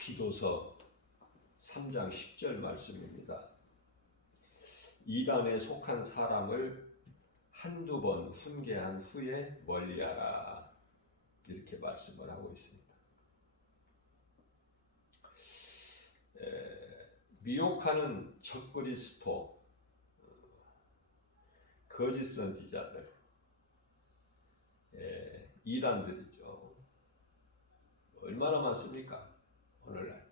디도서 3장 10절 말씀입니다. 이단에 속한 사람을 한두 번 훈계한 후에 멀리하라, 이렇게 말씀을 하고 있습니다. 미혹하는 적그리스도, 거짓 선지자들, 이단들이죠. 얼마나 많습니까? 오늘날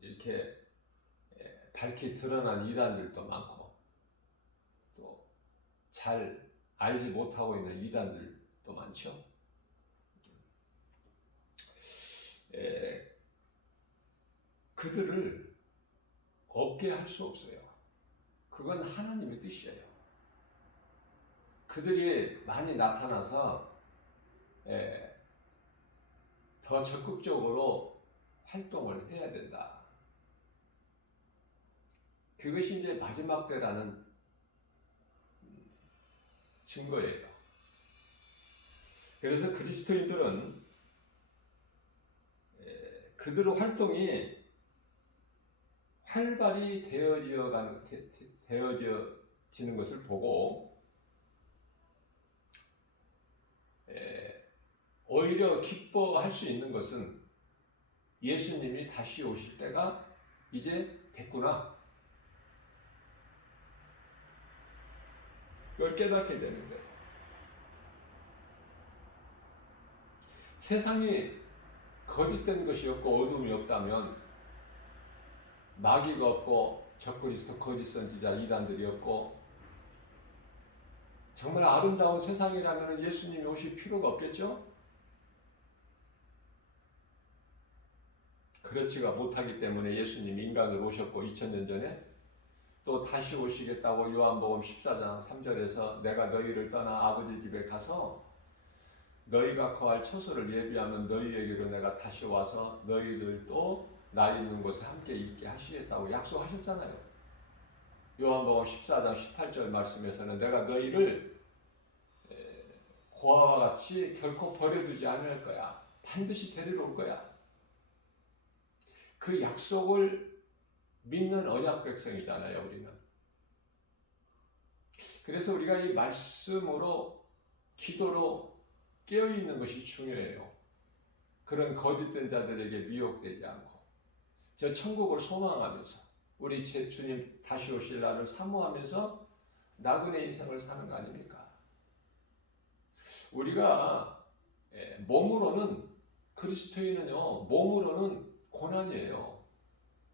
이렇게 밝게 드러난 이단들도 많고, 또 잘 알지 못하고 있는 이단들도 많죠. 그들을 없게 할 수 없어요. 그건 하나님의 뜻이에요. 그들이 많이 나타나서 더 적극적으로 활동을 해야 된다. 그것이 이제 마지막 때라는 증거예요. 그래서 그리스도인들은 그들의 활동이 활발히 되어지는 것을 보고 오히려 기뻐할 수 있는 것은 예수님이 다시 오실 때가 이제 됐구나, 그걸 깨닫게 되는 거예요. 세상이 거짓된 것이 없고 어둠이 없다면, 마귀가 없고 적그리스도 거짓 선지자 이단들이 없고, 정말 아름다운 세상이라면 예수님이 오실 필요가 없겠죠? 그렇지가 못하기 때문에 예수님이 인간으로 오셨고 2000년 전에 또 다시 오시겠다고 요한복음 14장 3절에서 내가 너희를 떠나 아버지 집에 가서 너희가 거할 처소를 예비하면 너희에게로 내가 다시 와서 너희들도 나 있는 곳에 함께 있게 하시겠다고 약속하셨잖아요. 요한복음 14장 18절 말씀에서는 내가 너희를 고아와 같이 결코 버려두지 않을 거야. 반드시 데리러 올 거야. 그 약속을 믿는 언약 백성이잖아요, 우리는. 그래서 우리가 이 말씀으로, 기도로 깨어있는 것이 중요해요. 그런 거짓된 자들에게 미혹되지 않고, 저 천국을 소망하면서, 우리 제 주님 다시 오실 날을 사모하면서 나그네 인생을 사는 거 아닙니까? 우리가 몸으로는, 그리스도인은요, 몸으로는 고난이에요.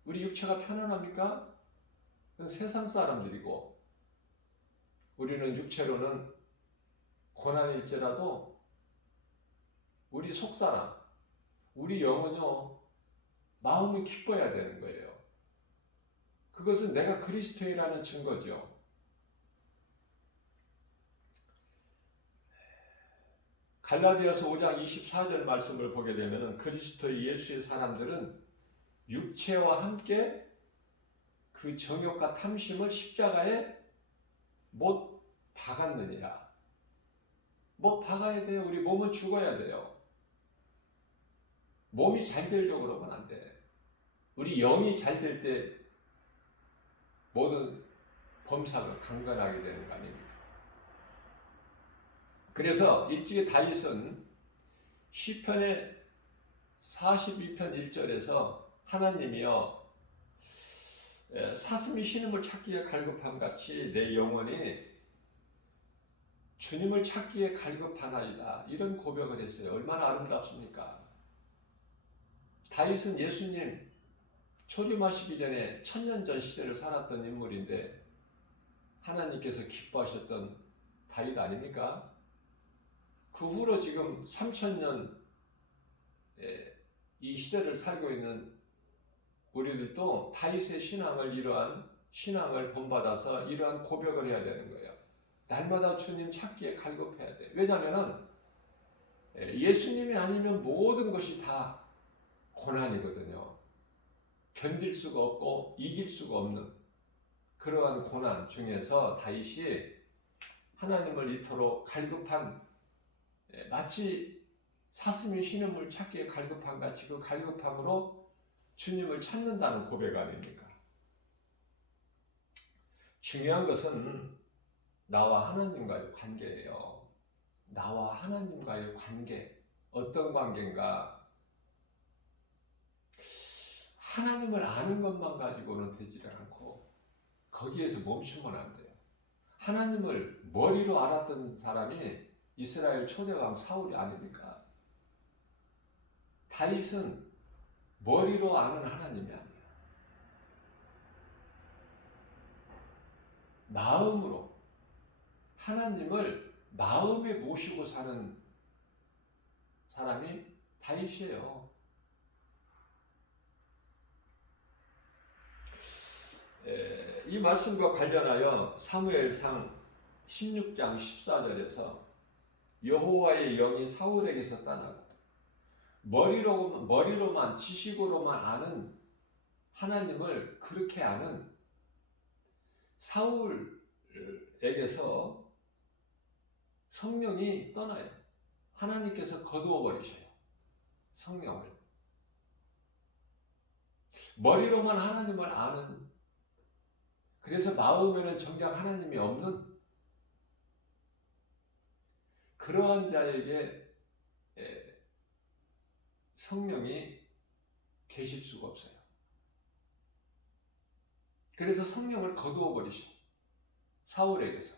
우리 육체가 편안합니까? 그건 세상 사람들이고, 우리는 육체로는 고난일지라도 우리 속사람, 우리 영은요, 마음이 기뻐야 되는 거예요. 그것은 내가 그리스도인이라는 증거죠. 갈라디아서 5장 24절 말씀을 보게 되면 그리스도 예수의 사람들은 육체와 함께 그 정욕과 탐심을 십자가에 못 박았느니라. 못 박아야 돼요. 우리 몸은 죽어야 돼요. 몸이 잘 되려고 그러면 안 돼. 우리 영이 잘 될 때 모든 범사가 강건하게 되는 거 아닙니까? 그래서 일찍이 다윗은 시편의 42편 1절에서 하나님이여 사슴이 신음을 찾기에 갈급함 같이 내 영혼이 주님을 찾기에 갈급하나이다, 이런 고백을 했어요. 얼마나 아름답습니까? 다윗은 예수님 초림하시기 전에 1000년 전 시대를 살았던 인물인데 하나님께서 기뻐하셨던 다윗 아닙니까? 그 후로 지금 3000년 이 시대를 살고 있는 우리들도 다윗의 신앙을, 이러한 신앙을 본받아서 이러한 고백을 해야 되는 거예요. 날마다 주님 찾기에 갈급해야 돼. 왜냐하면 예수님이 아니면 모든 것이 다 고난이거든요. 견딜 수가 없고 이길 수가 없는 그러한 고난 중에서 다윗이 하나님을 이토록 갈급한, 마치 사슴이 쉬는 물 찾기에 갈급한 같이 그 갈급함으로 주님을 찾는다는 고백 아닙니까? 중요한 것은 나와 하나님과의 관계예요. 나와 하나님과의 관계. 어떤 관계인가? 하나님을 아는 것만 가지고는 되지를 않고 거기에서 멈추면 안 돼요. 하나님을 머리로 알았던 사람이 이스라엘 초대왕 사울이 아닙니까? 다윗은 머리로 아는 하나님이 아니에요. 마음으로 하나님을 마음에 모시고 사는 사람이 다윗이에요. 이 말씀과 관련하여 사무엘상 16장 14절에서 여호와의 영이 사울에게서 떠나고 머리로만 지식으로만 아는 하나님을 그렇게 아는 사울에게서 성령이 떠나요. 하나님께서 거두어 버리셔요. 성령을. 머리로만 하나님을 아는, 그래서 마음에는 정작 하나님이 없는 그러한 자에게 성령이 계실 수가 없어요. 그래서 성령을 거두어 버리셔. 사울에게서.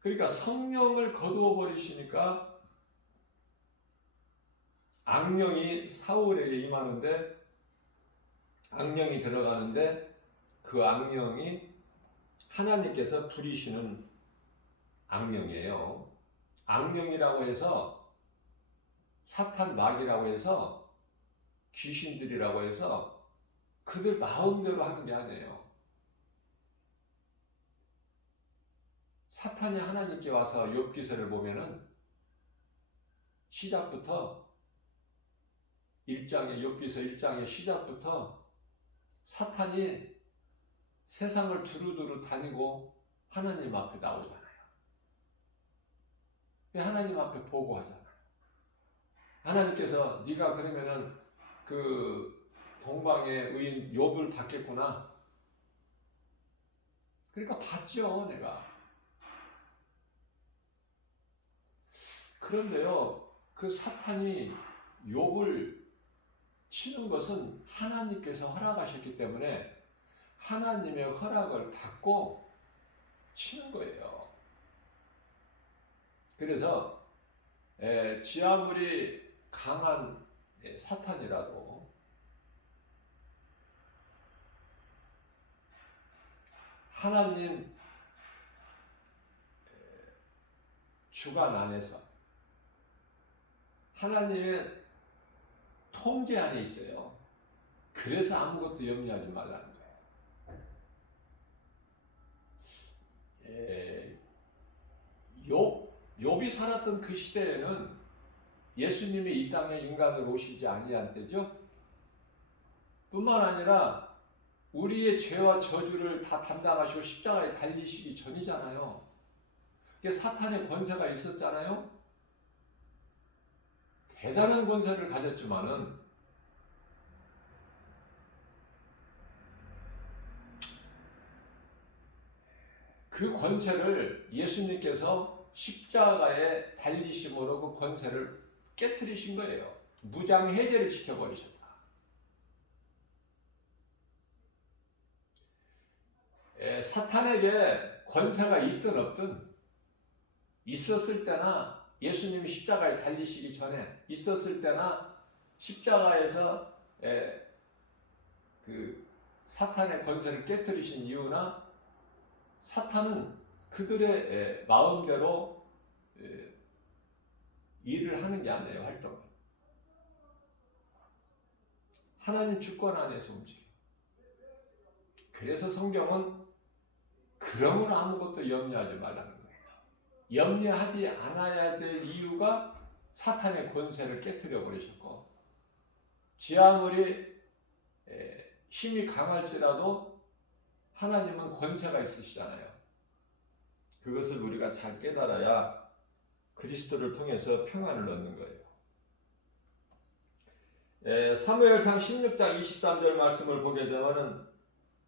그러니까 성령을 거두어 버리시니까 악령이 사울에게 임하는데, 악령이 들어가는데 그 악령이 하나님께서 부리시는 악령이에요. 악령이라고 해서 사탄 마귀라고 해서 귀신들이라고 해서 그들 마음대로 하는 게 아니에요. 사탄이 하나님께 와서 욥기서를 보면은 시작부터 욥기서 1장의 시작부터 사탄이 세상을 두루두루 다니고 하나님 앞에 나오잖아요. 하나님 앞에 보고하잖아요. 하나님께서 네가 그러면은 그 동방의 의인 욥을 받겠구나. 그러니까 받죠, 내가. 그런데요, 그 사탄이 욥을 치는 것은 하나님께서 허락하셨기 때문에 하나님의 허락을 받고 치는 거예요. 그래서 지 아무리 강한 사탄이라도 하나님 주관 안에서 하나님의 통제 안에 있어요. 그래서 아무것도 염려하지 말라는 거예요. 욥이 살았던 그 시대에는 예수님이 이 땅에 인간으로 오시지 아니한 때죠. 뿐만 아니라 우리의 죄와 저주를 다 담당하시고 십자가에 달리시기 전이잖아요. 사탄의 권세가 있었잖아요. 대단한 권세를 가졌지만은 그 권세를 예수님께서 십자가에 달리심으로 그 권세를 깨트리신 거예요. 무장해제를 시켜버리셨다. 사탄에게 권세가 있든 없든 있었을 때나 예수님이 십자가에 달리시기 전에 있었을 때나 십자가에서 그 사탄의 권세를 깨트리신 이유나 사탄은 그들의 마음대로 일을 하는 게 아니에요. 활동을. 하나님 주권 안에서 움직여. 그래서 성경은 그러므로 아무것도 염려하지 말라는 거예요. 염려하지 않아야 될 이유가 사탄의 권세를 깨트려 버리셨고, 지 아무리 힘이 강할지라도 하나님은 권세가 있으시잖아요. 그것을 우리가 잘 깨달아야 그리스도를 통해서 평안을 얻는 거예요. 사무엘상 16장 23절 말씀을 보게 되면은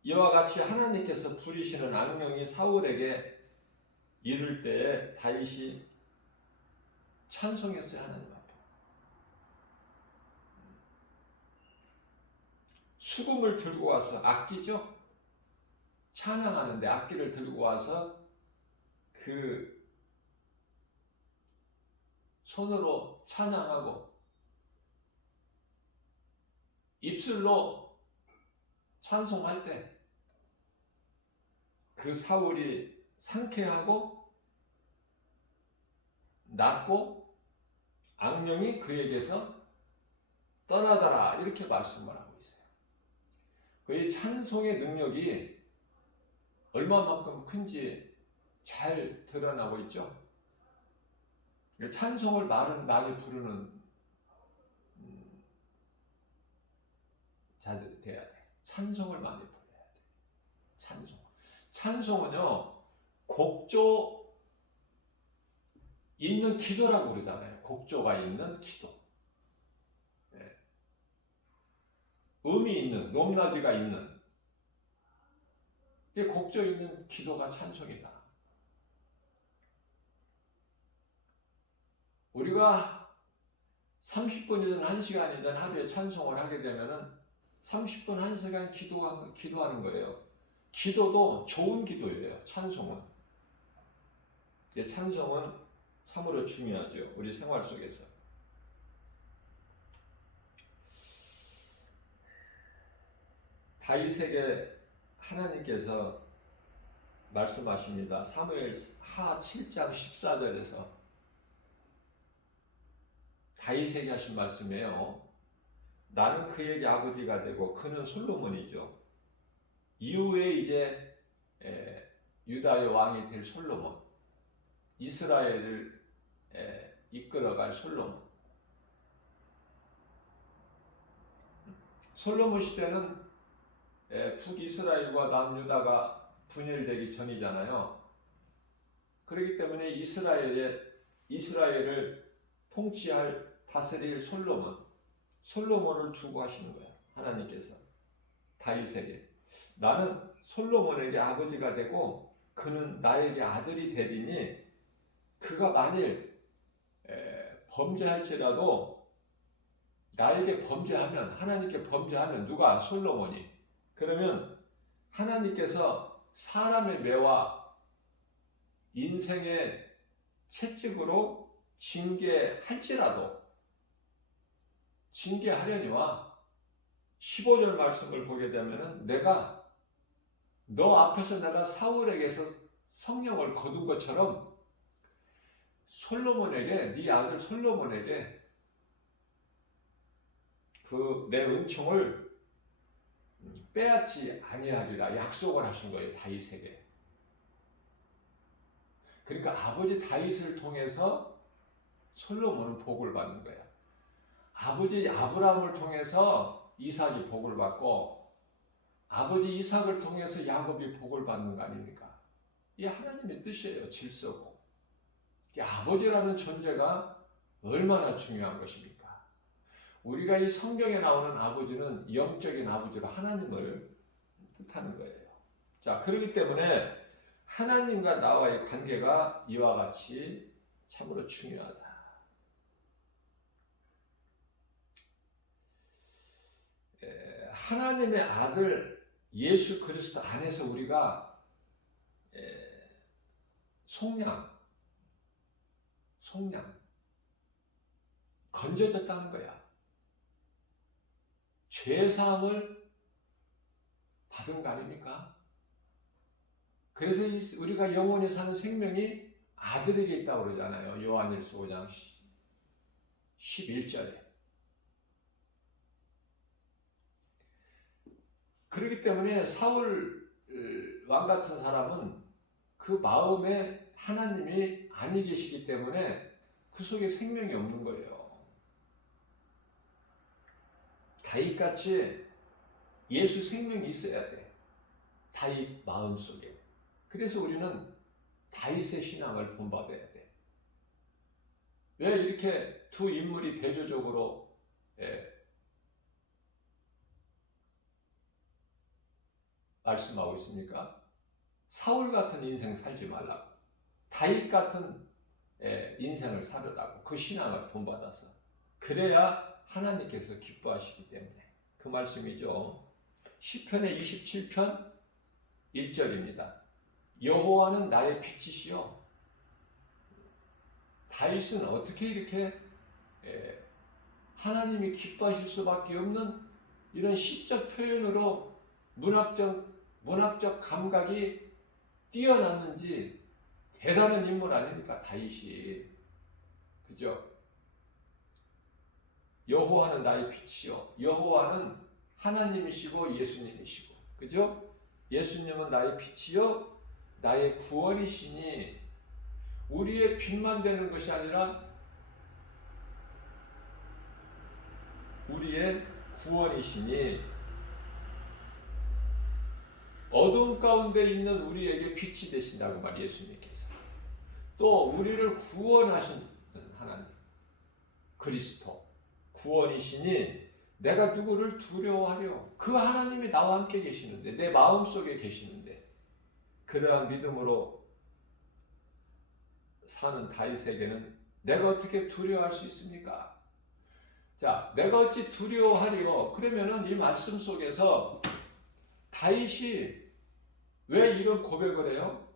이와 같이 하나님께서 부리시는 악령이 사울에게 이를 때에 다윗이 찬송했어요. 하나님 앞에. 수금을 들고 와서 악기죠. 찬양하는데 악기를 들고 와서 그 손으로 찬양하고 입술로 찬송할 때 그 사울이 상쾌하고 낫고 악령이 그에게서 떠나더라 이렇게 말씀을 하고 있어요. 그의 찬송의 능력이 얼마만큼 큰지 잘 드러나고 있죠. 찬송을 많이 부르는 자들이 돼야 돼. 찬송을 많이 불러야 돼. 찬송은요, 곡조 있는 기도라고 그러잖아요. 곡조가 있는 기도. 네. 음이 있는, 높낮이가 있는, 곡조 있는 기도가 찬송이다. 우리가 30분이든 1시간이든 하루에 찬송을 하게 되면은 30분, 1시간 기도하는 거예요. 기도도 좋은 기도예요. 찬송은. 찬송은 참으로 중요하죠. 우리 생활 속에서. 다윗에게 하나님께서 말씀하십니다. 사무엘하 7장 14절에서 다윗에게 하신 말씀이에요. 나는 그에게 아버지가 되고 그는 솔로몬이죠. 이후에 이제 유다의 왕이 될 솔로몬, 이스라엘을 이끌어갈 솔로몬. 솔로몬 시대는 북이스라엘과 남유다가 분열되기 전이잖아요. 그렇기 때문에 이스라엘을 다스릴 솔로몬을 두고 하시는 거예요. 하나님께서 다윗에게 나는 솔로몬에게 아버지가 되고 그는 나에게 아들이 되리니 그가 만일 범죄할지라도 나에게 범죄하면 하나님께 범죄하면 누가 솔로몬이 그러면 하나님께서 사람의 매와 인생의 채찍으로 징계하려니와 15절 말씀을 보게 되면은 너 앞에서 내가 사울에게서 성령을 거둔 것처럼 네 아들 솔로몬에게 그 내 은총을 빼앗지 아니하리라 약속을 하신 거예요. 다윗에게. 그러니까 아버지 다윗을 통해서 솔로몬은 복을 받는 거야. 아버지 아브라함을 통해서 이삭이 복을 받고 아버지 이삭을 통해서 야곱이 복을 받는 거 아닙니까? 이게 하나님의 뜻이에요. 질서고. 아버지라는 존재가 얼마나 중요한 것입니까? 우리가 이 성경에 나오는 아버지는 영적인 아버지로 하나님을 뜻하는 거예요. 자, 그렇기 때문에 하나님과 나와의 관계가 이와 같이 참으로 중요하다. 하나님의 아들 예수 그리스도 안에서 우리가 속량 건져졌다는 거야. 죄사함을 받은 거 아닙니까? 그래서 우리가 영원히 사는 생명이 아들에게 있다고 그러잖아요. 요한일서 5장 11절에. 그렇기 때문에 사울 왕 같은 사람은 그 마음에 하나님이 아니 계시기 때문에 그 속에 생명이 없는 거예요. 다윗같이 예수 생명이 있어야 돼. 다윗 마음 속에. 그래서 우리는 다윗의 신앙을 본받아야 돼. 왜 이렇게 두 인물이 대조적으로 말씀하고 있습니까? 사울 같은 인생 살지 말라고. 다윗 같은 인생을 살으라고. 그 신앙을 본받아서. 그래야 하나님께서 기뻐하시기 때문에. 그 말씀이죠. 시편의 27편 1절입니다. 여호와는 나의 빛이시요. 다윗은 어떻게 이렇게 하나님이 기뻐하실 수밖에 없는 이런 시적 표현으로 문학적 감각이 뛰어났는지 대단한 인물 아닙니까? 다윗이. 그죠? 여호와는 나의 빛이요. 여호와는 하나님이시고 예수님이시고. 그죠? 예수님은 나의 빛이요. 나의 구원이시니 우리의 빛만 되는 것이 아니라 우리의 구원이시니 어둠 가운데 있는 우리에게 빛이 되신다고 말 예수님께서. 또 우리를 구원하신 하나님 그리스도 구원이시니 내가 누구를 두려워하려. 그 하나님이 나와 함께 계시는데 내 마음속에 계시는데 그러한 믿음으로 사는 다윗에게는 내가 어떻게 두려워할 수 있습니까? 자, 내가 어찌 두려워하리요? 그러면은 이 말씀 속에서 다윗이 왜 이런 고백을 해요?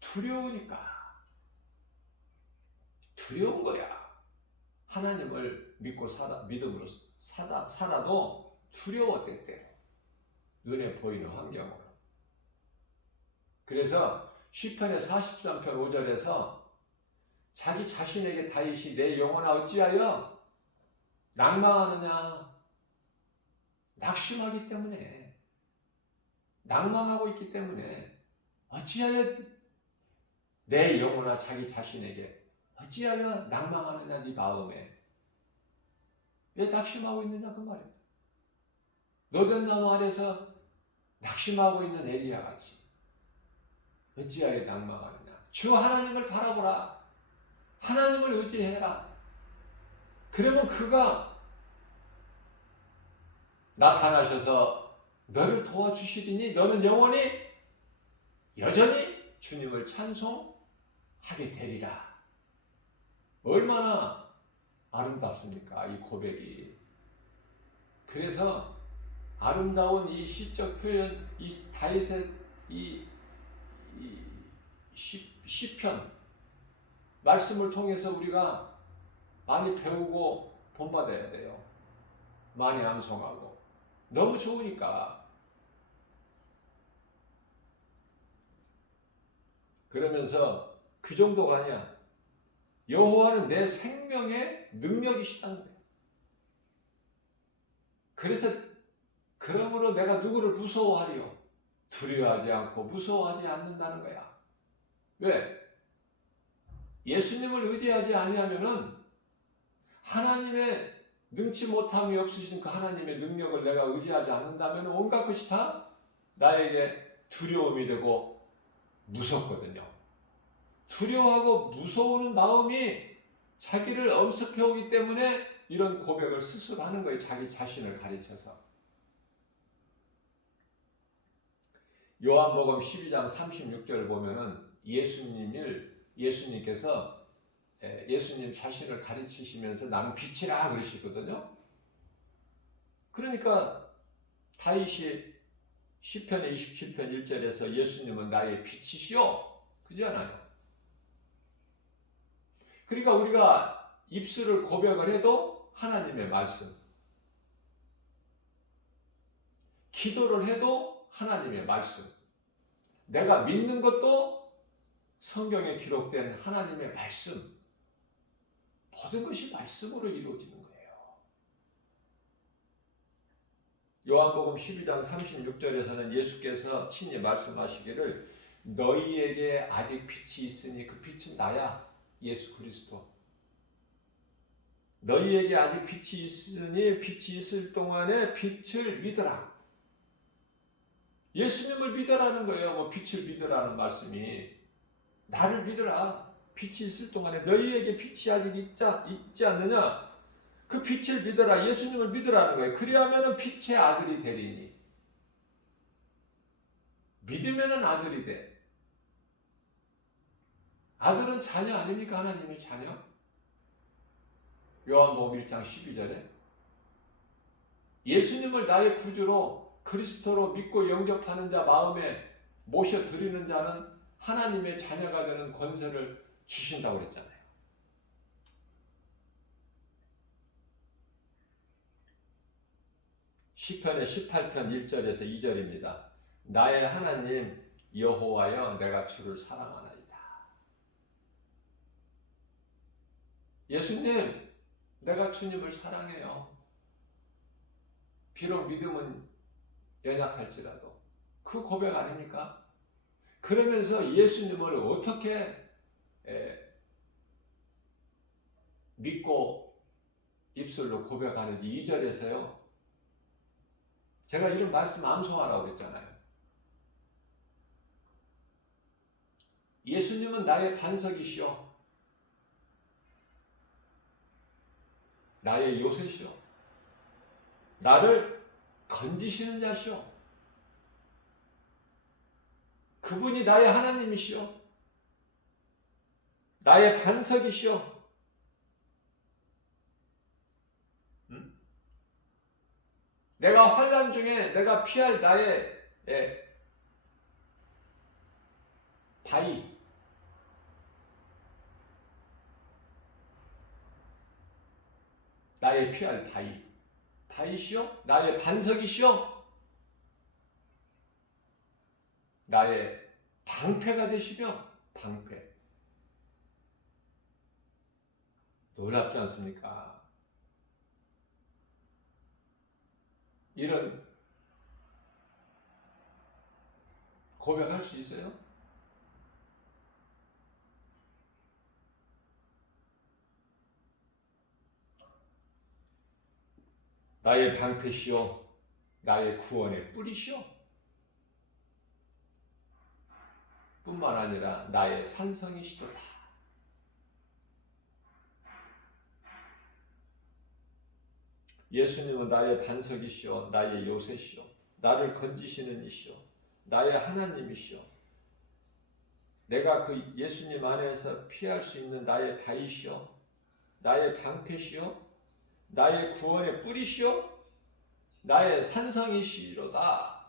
두려우니까. 두려운 거야. 하나님을 믿고 믿음으로 살아도 두려워 때때로. 눈에 보이는 환경으로. 그래서 시편의 43편 5절에서 자기 자신에게 다윗이 내 영혼아 어찌하여 낭망하느냐. 낙심하기 때문에. 낭망하고 있기 때문에 어찌하여 내 영혼아 자기 자신에게 어찌하여 낭망하느냐 네 마음에. 왜 낙심하고 있느냐 그 말이에요. 로뎀나무 아래서 낙심하고 있는 엘리야 같이 어찌하여 낭망하느냐. 주 하나님을 바라보라. 하나님을 의지해라. 그러면 그가 나타나셔서 너를 도와주시리니 너는 영원히 여전히 주님을 찬송하게 되리라. 얼마나 아름답습니까? 이 고백이. 그래서 아름다운 이 시적 표현, 이 다윗의 이 시편 말씀을 통해서 우리가 많이 배우고 본받아야 돼요. 많이 암송하고. 너무 좋으니까. 그러면서 그 정도가 아니야. 여호와는 내 생명의 능력이시다는 거예요. 그래서 그러므로 내가 누구를 무서워하리요? 두려워하지 않고 무서워하지 않는다는 거야. 왜? 예수님을 의지하지 아니하면은 하나님의 능치 못함이 없으신 그 하나님의 능력을 내가 의지하지 않는다면 온갖 것이 다 나에게 두려움이 되고 무섭거든요. 두려워하고 무서우는 마음이 자기를 엄습해오기 때문에 이런 고백을 스스로 하는 거예요. 자기 자신을 가르쳐서. 요한복음 12장 36절 보면은 예수님께서 예수님 자신을 가르치시면서 나는 빛이라 그러시거든요. 그러니까 다윗이 시편의 27편 1절에서 예수님은 나의 빛이시오. 그지 않아요? 그러니까 우리가 입술을 고백을 해도 하나님의 말씀, 기도를 해도 하나님의 말씀, 내가 믿는 것도 성경에 기록된 하나님의 말씀, 모든 것이 말씀으로 이루어지는 거예요. 요한복음 12장 36절에서는 예수께서 친히 말씀하시기를 너희에게 아직 빛이 있으니 그 빛은 나야. 예수 그리스도. 너희에게 아직 빛이 있으니 빛이 있을 동안에 빛을 믿어라. 예수님을 믿으라는 거예요. 빛을 믿으라는 말씀이. 나를 믿어라. 빛이 있을 동안에 너희에게 빛이 아직 있지 않느냐? 그 빛을 믿어라. 예수님을 믿으라는 거예요. 그리하면 빛의 아들이 되리니. 믿으면은 아들이 돼. 아들은 자녀 아닙니까? 하나님의 자녀? 요한복음 1장 12절에 예수님을 나의 구주로 그리스도로 믿고 영접하는 자 마음에 모셔 드리는 자는 하나님의 자녀가 되는 권세를 주신다고 그랬잖아요. 시편의 18편 1절에서 2절입니다. 나의 하나님 여호와여 내가 주를 사랑하나이다. 예수님, 내가 주님을 사랑해요. 비록 믿음은 연약할지라도 그 고백 아닙니까? 그러면서 예수님을 어떻게 믿고 입술로 고백하는지 2절에서요. 제가 이런 말씀 암송하라고 했잖아요. 예수님은 나의 반석이시오. 나의 요새시오. 나를 건지시는 자시오. 그분이 나의 하나님이시오. 나의 반석이시오. 내가 환난 중에 내가 피할 나의 바위, 나의 피할 바위시오? 나의 반석이시오? 나의 방패가 되시며 방패. 놀랍지 않습니까? 이런 고백할 수 있어요? 나의 방패시오, 나의 구원의 뿌리시오. 뿐만 아니라 나의 산성이시도다. 예수님은 나의 반석이시오, 나의 요새시오, 나를 건지시는 이시오, 나의 하나님이시오. 내가 그 예수님 안에서 피할 수 있는 나의 바위시오, 나의 방패시오, 나의 구원의 뿌리시오, 나의 산성이시로다.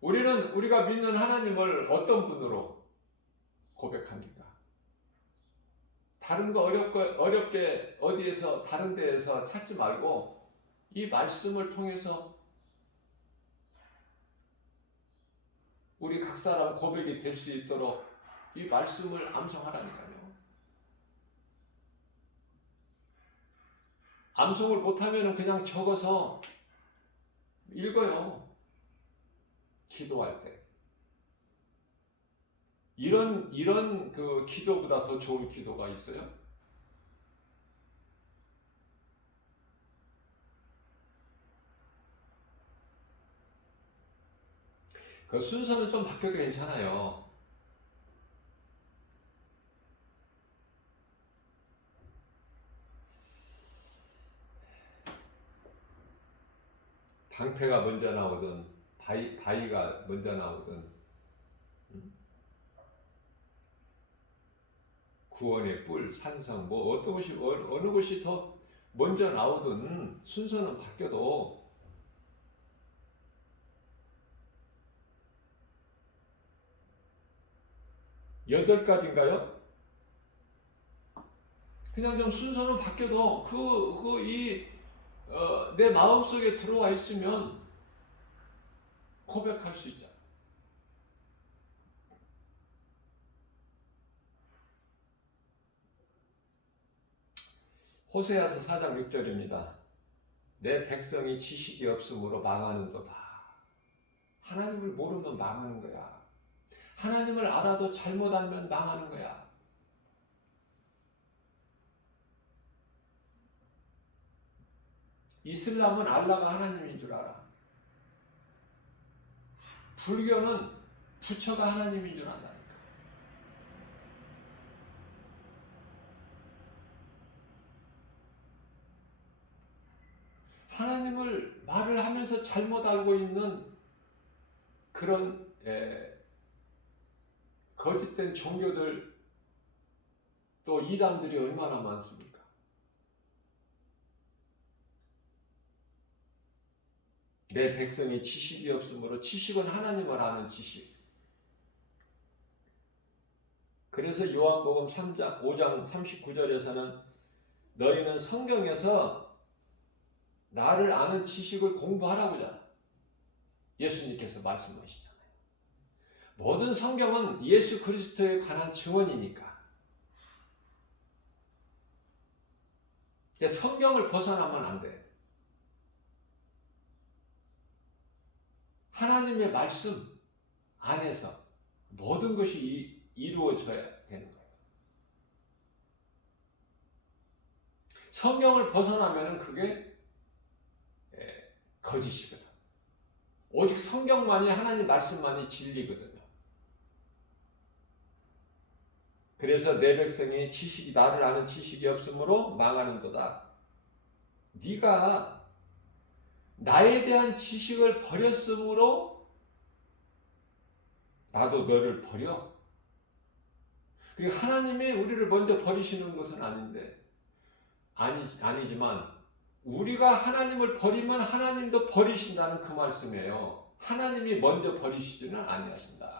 우리가 믿는 하나님을 어떤 분으로 고백합니까? 다른 거 어렵게 어디에서 다른 데에서 찾지 말고 이 말씀을 통해서 우리 각 사람 고백이 될 수 있도록 이 말씀을 암송하라니까요. 암송을 못하면 그냥 적어서 읽어요. 기도할 때. 이런 그 기도보다 더 좋은 기도가 있어요? 그 순서는 좀 바뀌어도 괜찮아요. 방패가 먼저 나오든 바위가 먼저 나오든 구원의 뿔, 산성 뭐 어떤 것이 어느 것이 더 먼저 나오든 순서는 바뀌어도 8가지인가요? 그냥 좀 순서는 바뀌어도 내 마음속에 들어와 있으면 고백할 수 있잖아. 호세아서 4장 6절입니다. 내 백성이 지식이 없으므로 망하는도다. 하나님을 모르면 망하는 거야. 하나님을 알아도 잘못 알면 망하는 거야. 이슬람은 알라가 하나님인 줄 알아. 불교는 부처가 하나님인 줄 안다니까. 하나님을 말을 하면서 잘못 알고 있는 그런 거짓된 종교들 또 이단들이 얼마나 많습니까? 내 백성이 지식이 없으므로 지식은 하나님을 아는 지식. 그래서 요한복음 5장 39절에서는 너희는 성경에서 나를 아는 지식을 공부하라고잖아. 예수님께서 말씀하시잖아요. 모든 성경은 예수 그리스도에 관한 증언이니까. 성경을 벗어나면 안 돼. 하나님의 말씀 안에서 모든 것이 이루어져야 되는 거예요. 성경을 벗어나면 그게 거짓이거든. 오직 성경만이, 하나님 말씀만이 진리거든요. 그래서 내 백성이 나를 아는 지식이 없으므로 망하는도다. 네가 나에 대한 지식을 버렸으므로 나도 너를 버려. 그리고 하나님이 우리를 먼저 버리시는 것은 아니지만 우리가 하나님을 버리면 하나님도 버리신다는 그 말씀이에요. 하나님이 먼저 버리시지는 아니하신다.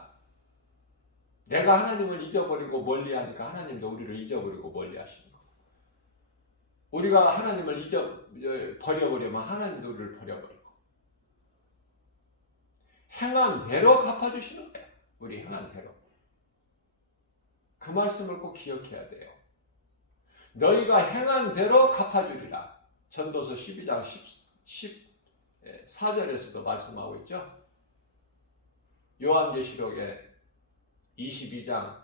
내가 하나님을 잊어버리고 멀리하니까 하나님도 우리를 잊어버리고 멀리하시는 거. 우리가 하나님을 버려버리면 하나님도 우리를 버려버리고. 행한 대로 갚아주시는 거예요. 우리 행한 대로. 그 말씀을 꼭 기억해야 돼요. 너희가 행한 대로 갚아주리라. 전도서 12장 14절에서도 말씀하고 있죠. 요한계시록에 22장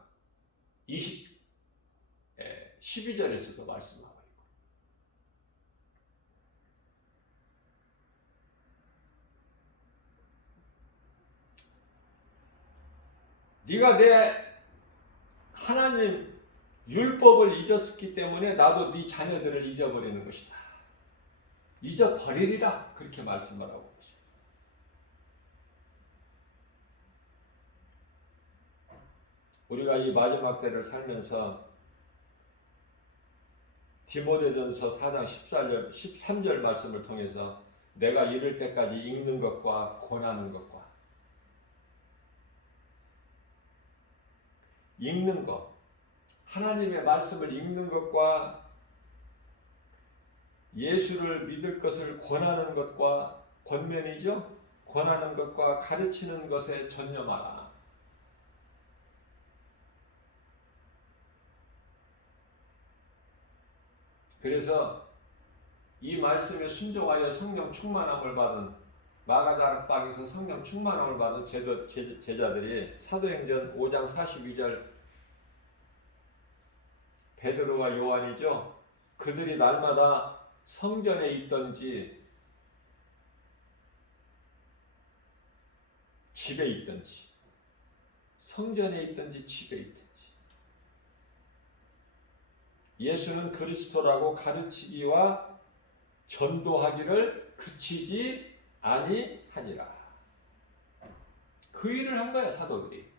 12절에서도 말씀하고 있고. 네가 내 하나님 율법을 잊었기 때문에 나도 네 자녀들을 잊어버리는 것이다. 잊어버리리라. 그렇게 말씀을 하고 계십니다. 우리가 이 마지막 때를 살면서 디모데전서 4장 13절 말씀을 통해서 내가 이를 때까지 읽는 것과 권하는 것과 읽는 것, 하나님의 말씀을 읽는 것과 예수를 믿을 것을 권하는 것과 권면이죠. 권하는 것과 가르치는 것에 전념하라. 그래서 이 말씀에 순종하여 성령 충만함을 받은 마가다락방에서 성령 충만함을 받은 제자들이 사도행전 5장 42절 베드로와 요한이죠. 그들이 날마다 성전에 있든지 집에 있든지 성전에 있든지 집에 있든지 예수는 그리스도라고 가르치기와 전도하기를 그치지 아니하니라. 그 일을 한 거야, 사도들이.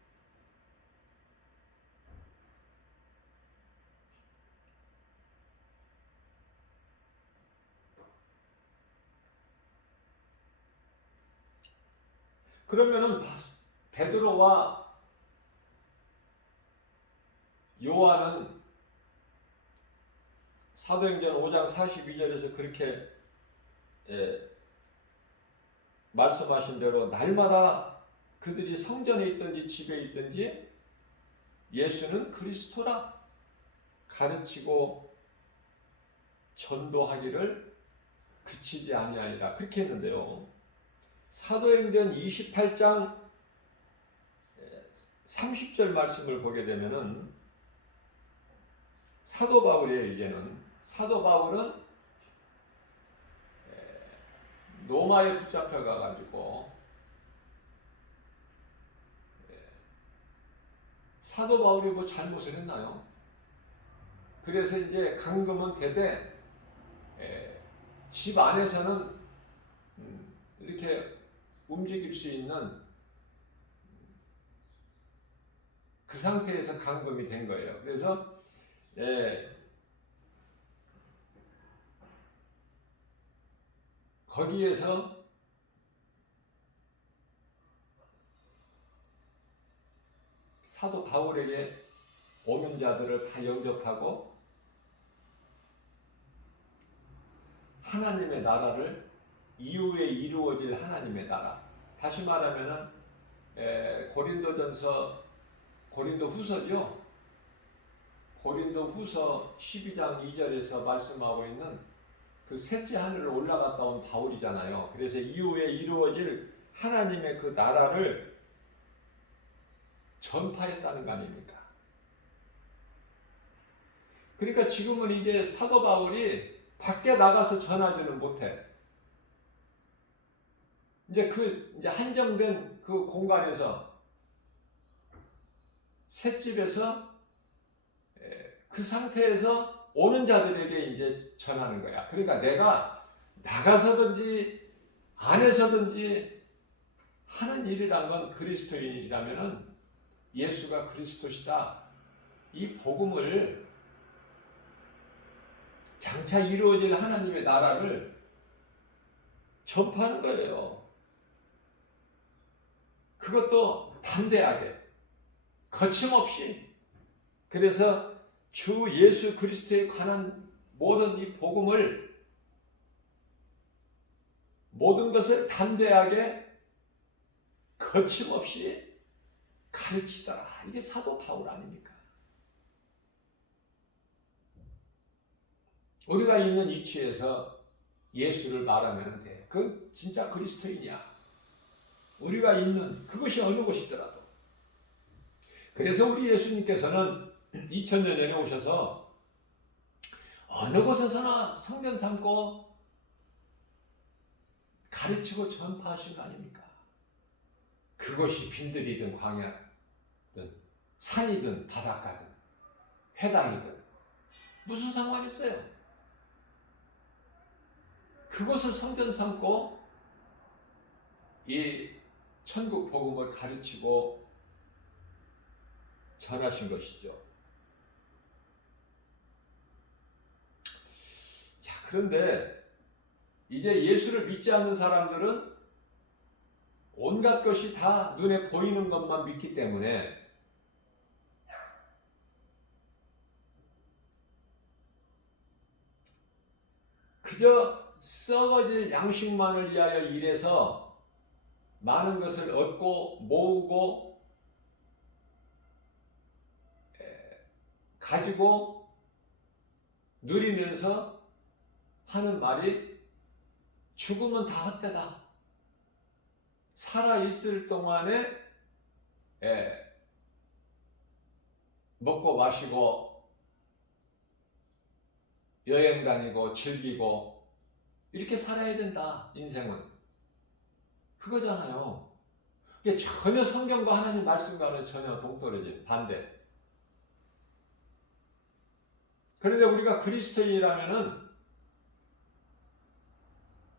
그러면은 베드로와 요한은 사도행전 5장 42절에서 그렇게 말씀하신 대로 날마다 그들이 성전에 있든지 집에 있든지 예수는 그리스도라 가르치고 전도하기를 그치지 아니하니라 그렇게 했는데요. 사도행전 28장 30절 말씀을 보게 되면은 사도 바울이에요. 이제는 사도 바울은 로마에 붙잡혀 가가지고 사도 바울이 뭐 잘못을 했나요? 그래서 이제 감금은 되되 집 안에서는 이렇게 움직일 수 있는 그 상태에서 감금이 된 거예요. 그래서 거기에서 사도 바울에게 오는 자들을 다 영접하고 하나님의 나라를 이후에 이루어질 하나님의 나라. 다시 말하면은 고린도후서죠. 고린도후서 12장 2절에서 말씀하고 있는 그 셋째 하늘을 올라갔다 온 바울이잖아요. 그래서 이후에 이루어질 하나님의 그 나라를 전파했다는 거 아닙니까? 그러니까 지금은 이제 사도 바울이 밖에 나가서 전하지는 못해. 이제 한정된 그 공간에서 셋집에서 그 상태에서 오는 자들에게 이제 전하는 거야. 그러니까 내가 나가서든지 안에서든지 하는 일이란 건 그리스도인이라면은 예수가 그리스도시다. 이 복음을 장차 이루어질 하나님의 나라를 전파하는 거예요. 그것도 담대하게, 거침없이. 그래서 주 예수 그리스도에 관한 모든 이 복음을, 모든 것을 담대하게, 거침없이 가르치더라. 이게 사도 바울 아닙니까? 우리가 있는 위치에서 예수를 말하면 돼. 그 진짜 그리스도인이야. 우리가 있는 그것이 어느 곳이더라도. 그래서 우리 예수님께서는 2000년 전에 오셔서 어느 곳에서나 성전 삼고 가르치고 전파하신 거 아닙니까? 그것이 빈들이든 광야든 산이든 바닷가든 회당이든 무슨 상관이 있어요? 그것을 성전 삼고 이 천국 복음을 가르치고 전하신 것이죠. 자, 그런데 이제 예수를 믿지 않는 사람들은 온갖 것이 다 눈에 보이는 것만 믿기 때문에 그저 썩어질 양식만을 위하여 일해서 많은 것을 얻고 모으고 가지고 누리면서 하는 말이 죽으면 다 헛되다. 살아있을 동안에 먹고 마시고 여행 다니고 즐기고 이렇게 살아야 된다. 인생은. 그거잖아요. 이게 전혀 성경과 하나님 말씀과는 전혀 동떨어진 반대. 그런데 우리가 그리스도인이라면은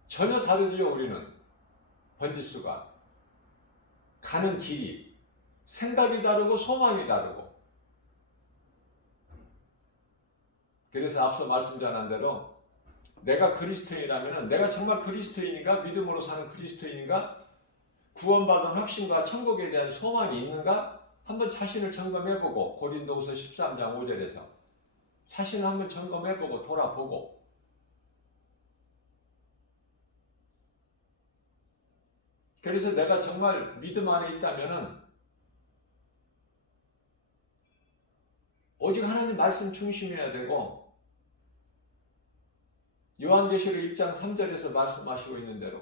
전혀 다르죠. 우리는 번지수가 가는 길이 생각이 다르고 소망이 다르고. 그래서 앞서 말씀 전한 대로 내가 그리스도인이라면은 내가 정말 그리스도인인가, 믿음으로 사는 그리스도인인가, 구원받은 확신과 천국에 대한 소망이 있는가 한번 자신을 점검해보고, 고린도후서 13장 5절에서 자신을 한번 점검해보고 돌아보고, 그래서 내가 정말 믿음 안에 있다면은 오직 하나님 말씀 중심해야 되고, 요한계시록 1장 3절에서 말씀하시고 있는 대로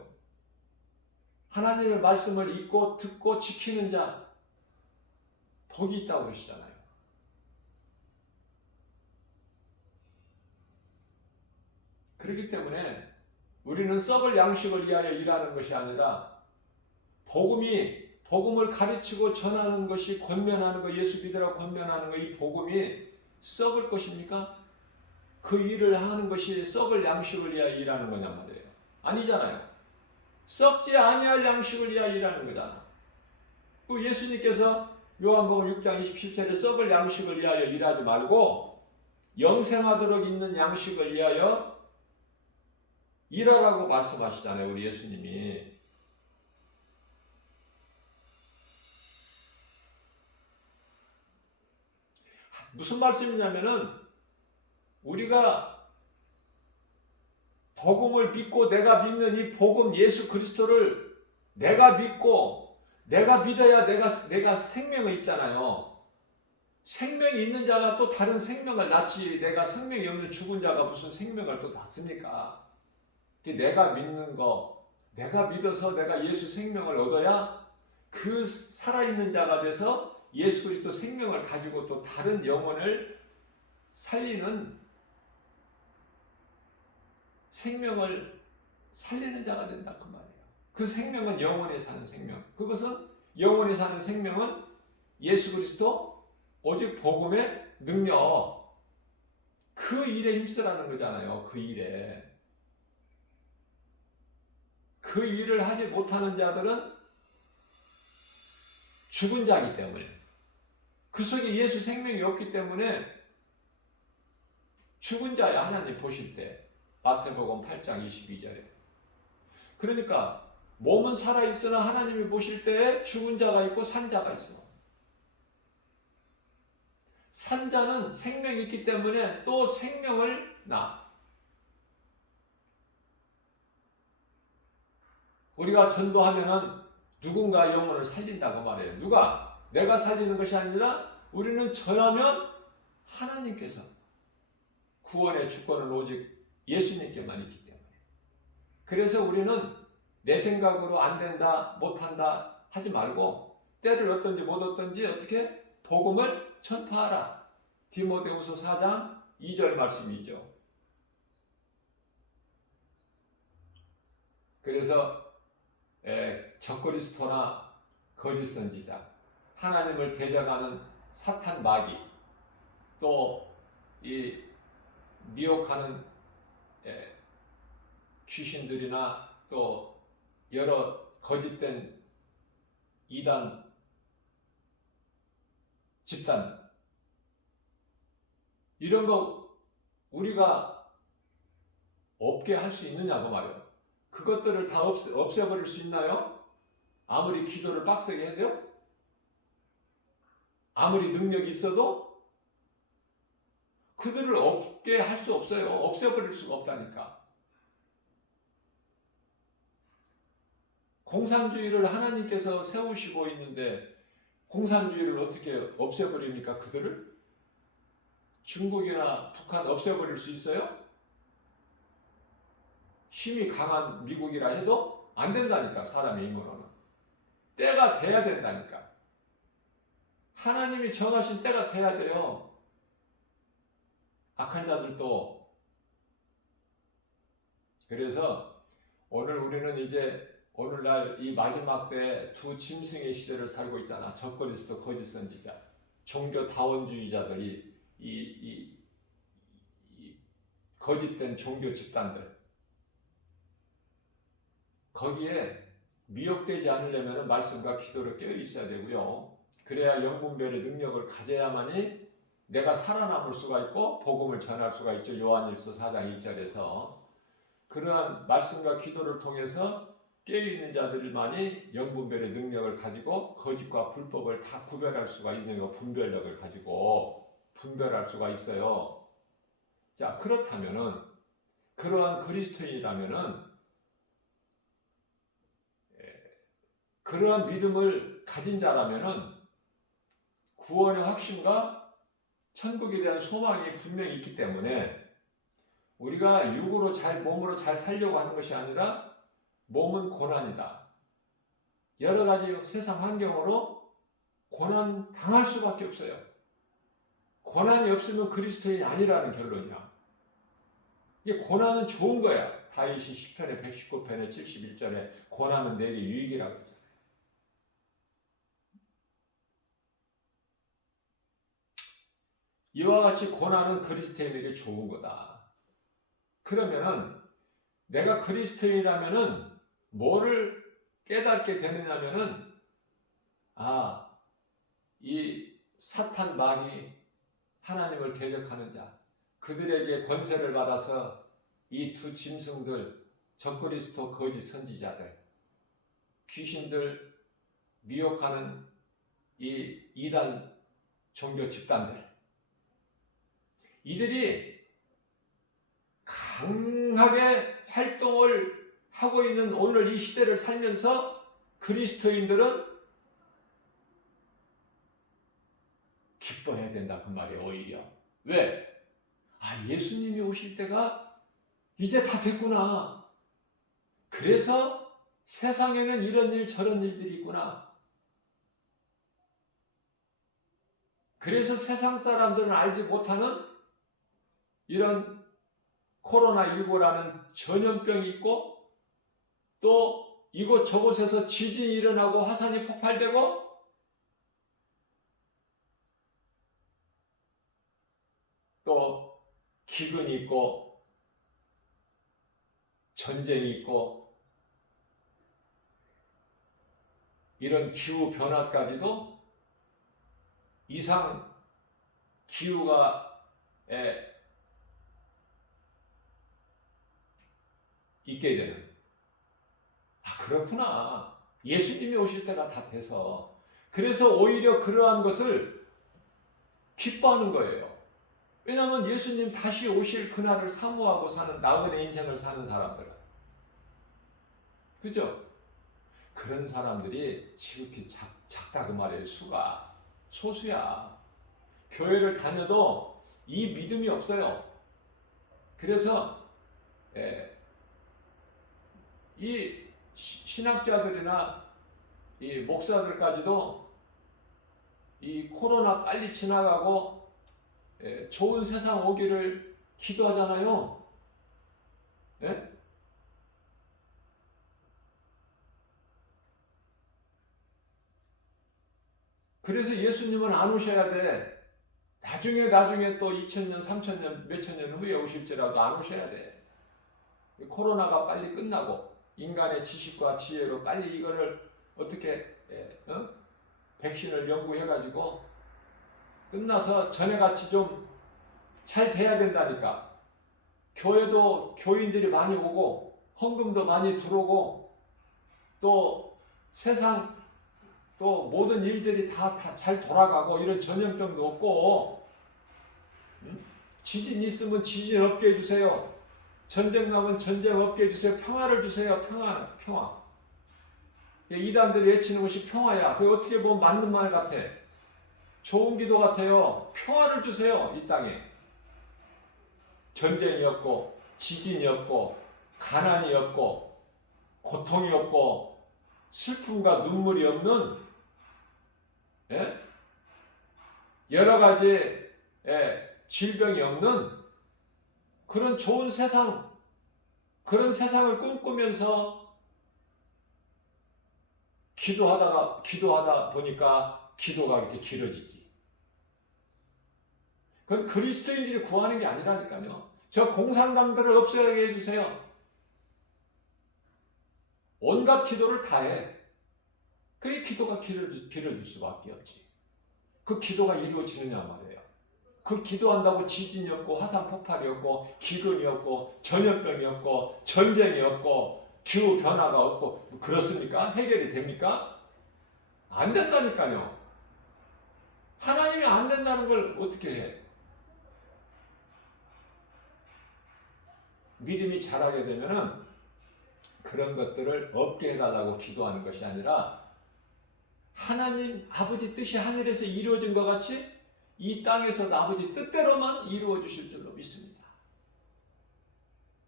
하나님의 말씀을 읽고 듣고 지키는 자 복이 있다고 그러시잖아요. 그렇기 때문에 우리는 썩을 양식을 위하여 일하는 것이 아니라 복음을 가르치고 전하는 것이, 권면하는 거, 예수 믿으라고 권면하는 거, 이 복음이 썩을 것입니까? 그 일을 하는 것이 썩을 양식을 위하여 일하는 거냔 말이에요. 아니잖아요. 썩지 아니할 양식을 위하여 일하는 거잖아. 그 예수님께서 요한복음 6장 27절에 썩을 양식을 위하여 일하지 말고 영생하도록 있는 양식을 위하여 일하라고 말씀하시잖아요. 우리 예수님이. 무슨 말씀이냐면은 우리가 복음을 믿고 내가 믿는 이 복음 예수 그리스도를 내가 믿고 내가 믿어야 내가 생명이 있잖아요. 생명이 있는 자가 또 다른 생명을 낳지 내가 생명이 없는 죽은 자가 무슨 생명을 또 낳습니까? 내가 믿는 거 내가 믿어서 내가 예수 생명을 얻어야 그 살아있는 자가 돼서 예수 그리스도 생명을 가지고 또 다른 영혼을 살리는 생명을 살리는 자가 된다 그 말이에요. 그 생명은 영원히 사는 생명. 그것은 영원히 사는 생명은 예수 그리스도 오직 복음의 능력 그 일에 힘쓰라는 거잖아요. 그 일에. 그 일을 하지 못하는 자들은 죽은 자이기 때문에 그 속에 예수 생명이 없기 때문에 죽은 자야 하나님 보실 때 마태복음 8장 22절에 그러니까 몸은 살아있으나 하나님이 보실 때에 죽은 자가 있고 산 자가 있어. 산 자는 생명이 있기 때문에 또 생명을 낳아. 우리가 전도하면은 누군가 영혼을 살린다고 말해요. 누가? 내가 살리는 것이 아니라 우리는 전하면 하나님께서 구원의 주권은 오직 예수님께만 있기 때문에. 그래서 우리는 내 생각으로 안 된다, 못한다 하지 말고 때를 얻든지 못 얻든지 어떻게? 복음을 전파하라. 디모데후서 4장 2절 말씀이죠. 그래서 적그리스도나 거짓 선지자, 하나님을 대적하는 사탄 마귀, 또 이 미혹하는 귀신들이나 또 여러 거짓된 이단, 집단 이런 거 우리가 없게 할 수 있느냐고 말이에요. 그것들을 다 없애버릴 수 있나요? 아무리 기도를 빡세게 해도요? 아무리 능력이 있어도 그들을 없게 할 수 없어요. 없애버릴 수가 없다니까. 공산주의를 하나님께서 세우시고 있는데 공산주의를 어떻게 없애버립니까? 그들을? 중국이나 북한 없애버릴 수 있어요? 힘이 강한 미국이라 해도 안 된다니까. 사람의 힘으로는. 때가 돼야 된다니까. 하나님이 정하신 때가 돼야 돼요. 악한 자들도. 그래서 오늘 우리는 이제 오늘날 이 마지막 때 두 짐승의 시대를 살고 있잖아. 적그리스도 거짓 선지자, 종교 다원주의자들이 이 거짓된 종교 집단들 거기에 미혹되지 않으려면 말씀과 기도로 깨어 있어야 되고요. 그래야 영분별의 능력을 가져야만이 내가 살아남을 수가 있고 복음을 전할 수가 있죠. 요한일서 4장 1절에서 그러한 말씀과 기도를 통해서 깨어있는 자들만이 영분별의 능력을 가지고 거짓과 불법을 다 구별할 수가 있는 거 분별력을 가지고 분별할 수가 있어요. 자, 그렇다면은 그러한 그리스도인이라면은 그러한 믿음을 가진 자라면은 구원의 확신과 천국에 대한 소망이 분명히 있기 때문에 우리가 육으로 몸으로 잘 살려고 하는 것이 아니라 몸은 고난이다. 여러 가지 세상 환경으로 고난 당할 수밖에 없어요. 고난이 없으면 그리스도인이 아니라는 결론이야. 이게 고난은 좋은 거야. 다윗이 시편의 119편의 71절에 고난은 내게 유익이라고 그러잖아요. 이와 같이 고난은 그리스도인에게 좋은 거다. 그러면은 내가 그리스도인이라면은 뭐를 깨닫게 되느냐면은 이 사탄 마귀 하나님을 대적하는 자 그들에게 권세를 받아서 이 두 짐승들 적그리스도 거짓 선지자들 귀신들 미혹하는 이 이단 종교 집단들 이들이 강하게 활동을 하고 있는 오늘 이 시대를 살면서 그리스도인들은 기뻐해야 된다 그 말이에요. 오히려 왜? 예수님이 오실 때가 이제 다 됐구나. 그래서 세상에는 이런 일 저런 일들이 있구나. 그래서 세상 사람들은 알지 못하는 이런 코로나19라는 전염병이 있고 또 이곳 저곳에서 지진이 일어나고 화산이 폭발되고 또 기근이 있고 전쟁이 있고 이런 기후 변화까지도 이상 기후가 있게 되는 그렇구나. 예수님이 오실 때가 다 돼서 그래서 오히려 그러한 것을 기뻐하는 거예요. 왜냐하면 예수님 다시 오실 그날을 사모하고 사는 나그네 인생을 사는 사람들은 그죠? 그런 사람들이 지극히 작다 그 말이에요. 수가 소수야. 교회를 다녀도 이 믿음이 없어요. 그래서 이 신학자들이나 이 목사들까지도 이 코로나 빨리 지나가고 좋은 세상 오기를 기도하잖아요. 예? 그래서 예수님은 안 오셔야 돼. 나중에 또 2000년, 3000년, 몇천 년 후에 오실지라도 안 오셔야 돼. 코로나가 빨리 끝나고 인간의 지식과 지혜로 빨리 이거를 어떻게 백신을 연구해가지고 끝나서 전에같이 좀 잘 돼야 된다니까. 교회도 교인들이 많이 오고 헌금도 많이 들어오고 또 세상 또 모든 일들이 다 잘 돌아가고 이런 전염병도 없고 지진 있으면 지진 없게 해주세요. 전쟁 나면 전쟁 없게 해주세요. 평화를 주세요. 평화. 이단들이 외치는 것이 평화야. 그게 어떻게 보면 맞는 말 같아. 좋은 기도 같아요. 평화를 주세요. 이 땅에. 전쟁이 없고 지진이 없고 가난이 없고 고통이 없고 슬픔과 눈물이 없는 여러 가지 질병이 없는 그런 좋은 세상, 그런 세상을 꿈꾸면서 기도하다 보니까 기도가 이렇게 길어지지. 그건 그리스도인들이 구하는 게 아니라니까요. 저 공산당들을 없애게 해주세요. 온갖 기도를 다 해. 그게 기도가 길어질 수밖에 없지. 그 기도가 이루어지느냐 말이에요. 그 기도한다고 지진이 없고 화산 폭발이 없고 기근이 없고 전염병이 없고 전쟁이 없고 기후 변화가 없고 그렇습니까? 해결이 됩니까? 안 된다니까요. 하나님이 안 된다는 걸 어떻게 해? 믿음이 자라게 되면은 그런 것들을 없게 해달라고 기도하는 것이 아니라 하나님 아버지 뜻이 하늘에서 이루어진 것 같이 이 땅에서도 아버지 뜻대로만 이루어 주실 줄로 믿습니다.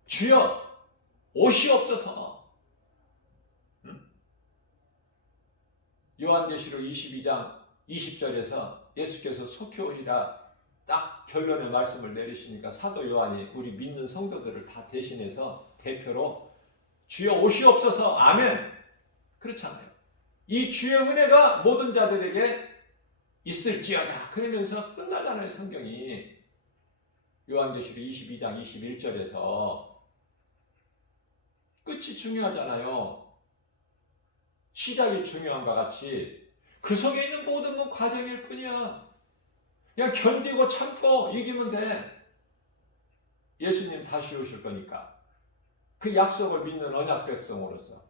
주여 오시옵소서. 요한계시록 22장 20절에서 예수께서 속히 오시라 딱 결론의 말씀을 내리시니까 사도 요한이 우리 믿는 성도들을 다 대신해서 대표로 주여 오시옵소서 아멘. 그렇잖아요. 이 주의 은혜가 모든 자들에게 있을지어다. 그러면서 끝나잖아요. 성경이. 요한계시록 22장 21절에서 끝이 중요하잖아요. 시작이 중요한가 같이 그 속에 있는 모든 건 과정일 뿐이야. 그냥 견디고 참고 이기면 돼. 예수님 다시 오실 거니까. 그 약속을 믿는 언약 백성으로서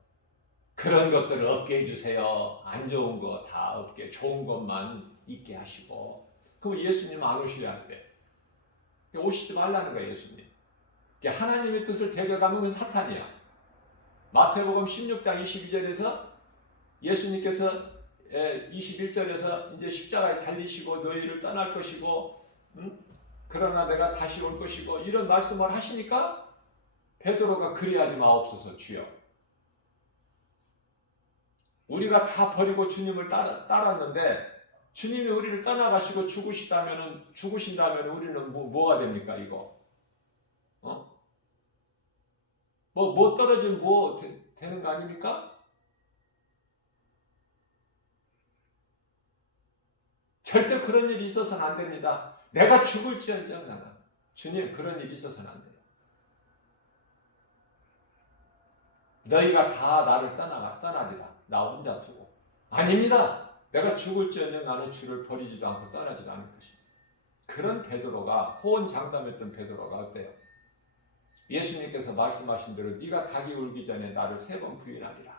그런 것들을 없게 해주세요. 안 좋은 거 다 없게, 좋은 것만 있게 하시고. 그럼 예수님 안 오셔야 돼. 오시지 말라는 거예요, 예수님. 하나님의 뜻을 대적하면 그건 사탄이야. 마태복음 16장 22절에서 예수님께서 21절에서 이제 십자가에 달리시고 너희를 떠날 것이고, 그러나 내가 다시 올 것이고 이런 말씀을 하시니까 베드로가 그리하지 마옵소서 주여. 우리가 다 버리고 주님을 따랐는데 주님이 우리를 떠나가시고 죽으신다면 우리는 뭐가 됩니까 이거? 뭐 떨어지면 되는 거 아닙니까? 절대 그런 일이 있어서는 안 됩니다. 내가 죽을지언정 나는 주님 그런 일이 있어서는 안 돼요. 너희가 다 나를 떠나리라. 나 혼자 두고. 아닙니다. 내가 죽을지언정 나는 주를 버리지도 않고 떠나지도 않을 것입니다. 그런 베드로가 호언장담했던 베드로가 어때요? 예수님께서 말씀하신 대로 네가 닭이 울기 전에 나를 3번 부인하리라.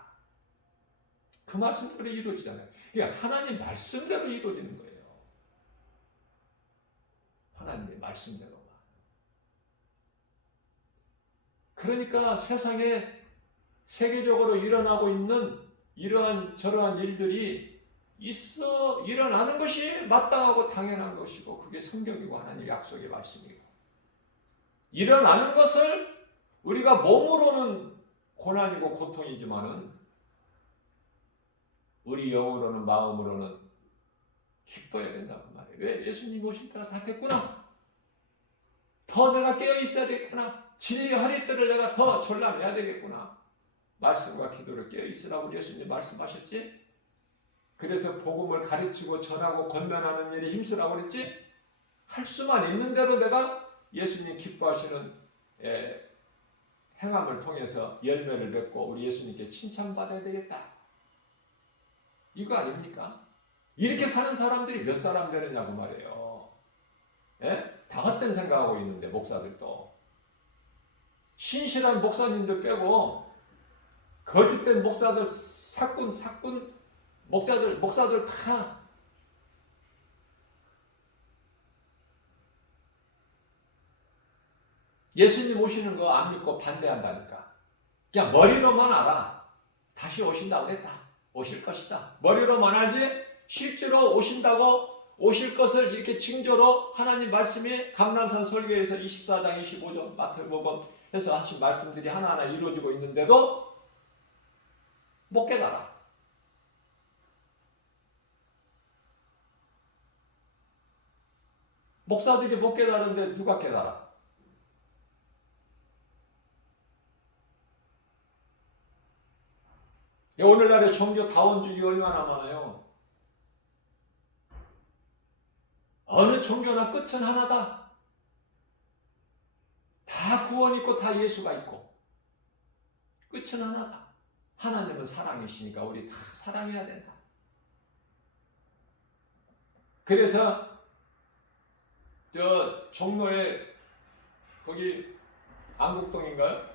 그 말씀대로 이루어지잖아요. 그게 하나님 말씀대로 이루어지는 거예요. 하나님의 말씀대로만. 그러니까 세상에 세계적으로 일어나고 있는 이러한 저러한 일들이 일어나는 것이 마땅하고 당연한 것이고 그게 성경이고 하나님의 약속의 말씀이고 일어나는 것을 우리가 몸으로는 고난이고 고통이지만은 우리 영으로는 마음으로는 기뻐야 된다 그 말이에요. 왜? 예수님 오실 때가 다 됐구나. 더 내가 깨어 있어야 되겠구나. 진리의 허리띠를 내가 더 졸라매야 되겠구나. 말씀과 기도를 깨어 있으라고 예수님 말씀하셨지. 그래서 복음을 가르치고 전하고 권면하는 일에 힘쓰라고 그랬지. 할 수만 있는 대로 내가 예수님 기뻐하시는 행함을 통해서 열매를 맺고 우리 예수님께 칭찬받아야 되겠다. 이거 아닙니까? 이렇게 사는 사람들이 몇 사람 되느냐고 말이에요. 다 헛된 생각하고 있는데 목사들도. 신실한 목사님들 빼고 거짓된 목사들 사꾼 목사들 다 예수님 오시는 거 안 믿고 반대한다니까. 그냥 머리로만 알아. 다시 오신다고 그랬다. 오실 것이다. 머리로만 알지 실제로 오신다고 오실 것을 이렇게 징조로 하나님 말씀이 감람산 설교에서 24장 25절 마태복음 해서 하신 말씀들이 하나하나 이루어지고 있는데도 못 깨달아. 목사들이 못 깨달은데 누가 깨달아? 오늘날의 종교 다원주의 얼마나 많아요. 어느 종교나 끝은 하나다. 다 구원 있고 다 예수가 있고 끝은 하나다. 하나님은 사랑이시니까 우리 다 사랑해야 된다. 그래서 저 종로에 거기 안국동인가요?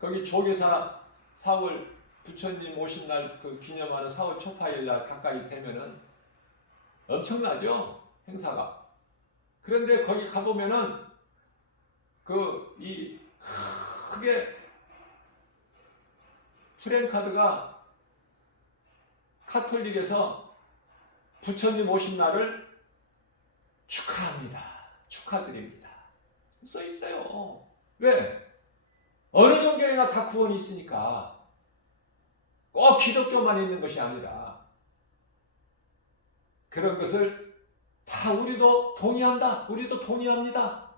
거기 조계사 4월 부처님 오신 날 그 기념하는 4월 초파일 날 가까이 되면은 엄청나죠? 행사가. 그런데 거기 가보면은 이 크게 프랜카드가 카톨릭에서 부처님 오신 날을 축하합니다. 축하드립니다. 써 있어요. 왜? 어느 종교에나 다 구원이 있으니까 꼭 기독교만 있는 것이 아니라 그런 것을 다 우리도 동의한다. 우리도 동의합니다.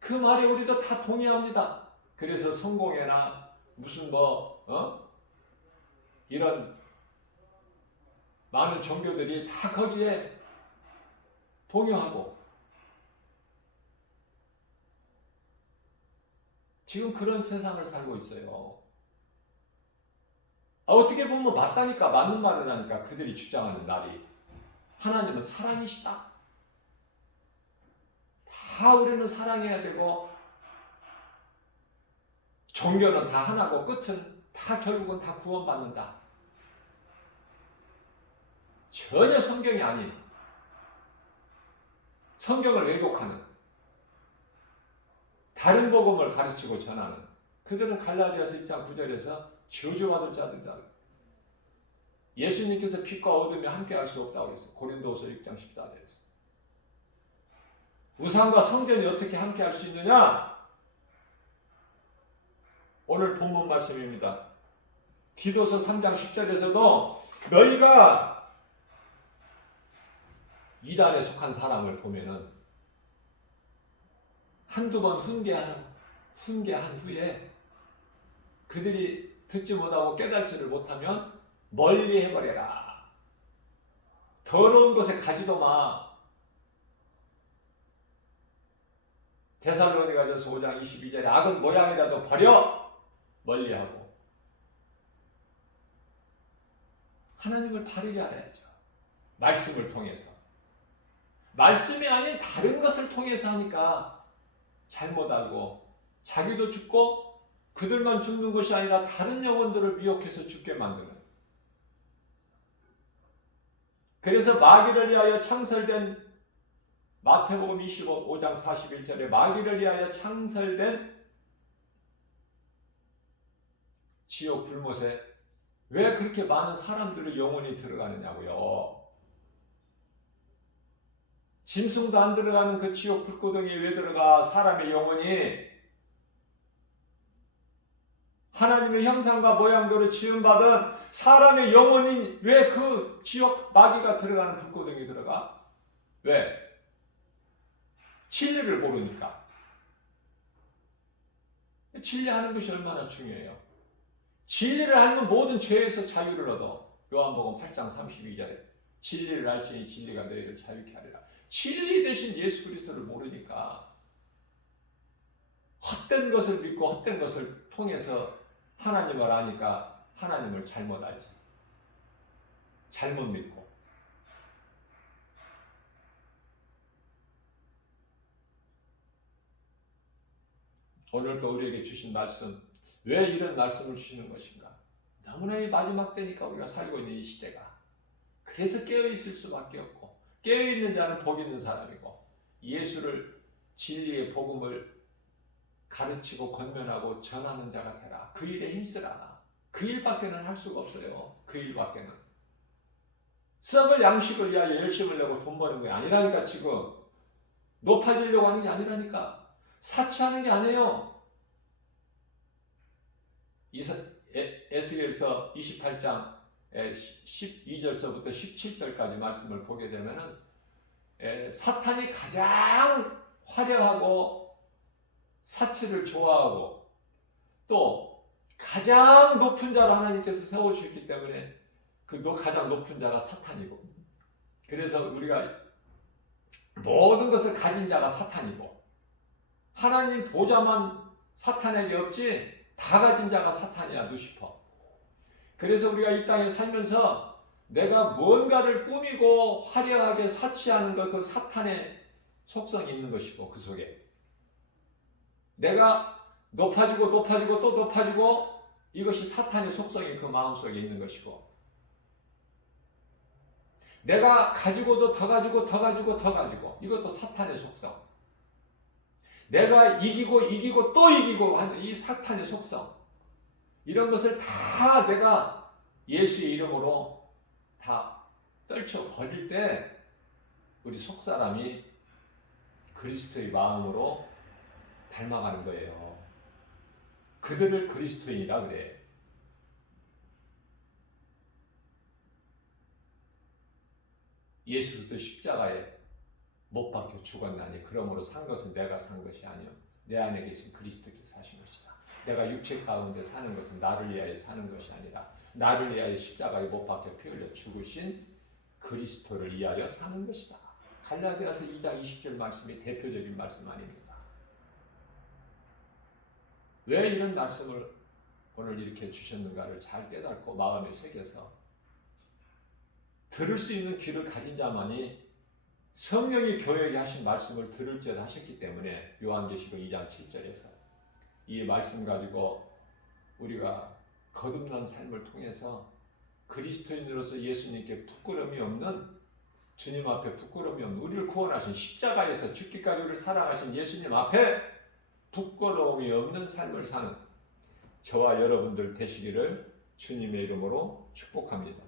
그 말에 우리도 다 동의합니다. 그래서 성공회나 무슨 이런 많은 종교들이 다 거기에 동요하고 지금 그런 세상을 살고 있어요. 어떻게 보면 맞다니까, 맞는 말을 하니까 그들이 주장하는 날이 하나님은 사랑이시다. 다 우리는 사랑해야 되고 종교는 다 하나고 끝은 다 결국은 다 구원받는다. 전혀 성경이 아닌 성경을 왜곡하는 다른 복음을 가르치고 전하는 그들은 갈라디아서 1장 9절에서 저주받을 자들이다. 예수님께서 빛과 어둠이 함께할 수 없다고 그랬어요. 고린도후서 6장 14절에서. 우상과 성전이 어떻게 함께할 수 있느냐? 오늘 본문 말씀입니다. 디도서 3장 10절에서도 너희가 이단에 속한 사람을 보면은 한두 번 훈계한 후에 그들이 듣지 못하고 깨달지를 못하면 멀리 해버려라. 더러운 곳에 가지도 마. 데살로니가전서 5장 22절에 악은 모양이라도 버려 멀리하고 하나님을 바르게 알아야죠. 말씀을 통해서. 말씀이 아닌 다른 것을 통해서 하니까 잘못 알고 자기도 죽고 그들만 죽는 것이 아니라 다른 영혼들을 미혹해서 죽게 만드는. 그래서 마귀를 위하여 창설된 마태복음 25장 41절에 마귀를 위하여 창설된 지옥 불못에 왜 그렇게 많은 사람들의 영혼이 들어가느냐고요. 짐승도 안 들어가는 그 지옥 불구덩이에 왜 들어가? 사람의 영혼이 하나님의 형상과 모양대로 지음받은 사람의 영혼이 왜 그 지옥 마귀가 들어가는 불구덩이에 들어가? 왜? 진리를 모르니까. 진리하는 것이 얼마나 중요해요. 진리를 알면 모든 죄에서 자유를 얻어. 요한복음 8장 32절에 진리를 알지니 진리가 너희를 자유케 하리라. 진리 대신 예수 그리스도를 모르니까 헛된 것을 믿고 헛된 것을 통해서 하나님을 아니까 하나님을 잘못 알지. 잘못 믿고. 오늘 또 우리에게 주신 말씀, 왜 이런 말씀을 주시는 것인가? 너무나 이 마지막 때니까 우리가 살고 있는 이 시대가. 그래서 깨어있을 수밖에 없고 깨어있는 자는 복 있는 사람이고 예수를 진리의 복음을 가르치고 권면하고 전하는 자가 되라. 그 일에 힘쓰라. 그 일밖에는 할 수가 없어요. 그 일밖에는. 썩을 양식을 위하여 열심을 내고 돈 버는 게 아니라니까. 지금 높아지려고 하는 게 아니라니까. 사치하는 게 아니에요. 에스겔서 28장 12절서부터 17절까지 말씀을 보게 되면은 사탄이 가장 화려하고 사치를 좋아하고 또 가장 높은 자로 하나님께서 세워주셨기 때문에 그 가장 높은 자가 사탄이고, 그래서 우리가 모든 것을 가진 자가 사탄이고 하나님 보좌만 사탄에게 없지 다 가진 자가 사탄이야. 루시퍼. 그래서 우리가 이 땅에 살면서 내가 뭔가를 꾸미고 화려하게 사치하는 것, 그 사탄의 속성이 있는 것이고, 그 속에 내가 높아지고 또 높아지고, 이것이 사탄의 속성이 그 마음속에 있는 것이고, 내가 가지고도 더 가지고 이것도 사탄의 속성. 내가 이기고 또 이기고 하는 이 사탄의 속성, 이런 것을 다 내가 예수의 이름으로 다 떨쳐버릴 때 우리 속사람이 그리스도의 마음으로 닮아가는 거예요. 그들을 그리스도인이라 그래. 예수 그리스도 십자가에 못 박혀 죽었나니 그러므로 산 것은 내가 산 것이 아니요 내 안에 계신 그리스도께서 사신 것이다. 내가 육체 가운데 사는 것은 나를 위하여 사는 것이 아니라 나를 위하여 십자가에 못 박혀 피 흘려 죽으신 그리스도를 위하여 사는 것이다. 갈라디아서 2장 20절 말씀이 대표적인 말씀 아닙니까? 왜 이런 말씀을 오늘 이렇게 주셨는가를 잘 깨닫고 마음에 새겨서 들을 수 있는 귀를 가진 자만이 성령이 교회에 하신 말씀을 들을지어다 하셨기 때문에 요한계시록 2장 7절에서 이 말씀 가지고 우리가 거듭난 삶을 통해서 그리스도인으로서 예수님께 부끄러움이 없는, 주님 앞에 부끄러움이 없는, 우리를 구원하신 십자가에서 죽기까지 우리를 사랑하신 예수님 앞에 부끄러움이 없는 삶을 사는 저와 여러분들 되시기를 주님의 이름으로 축복합니다.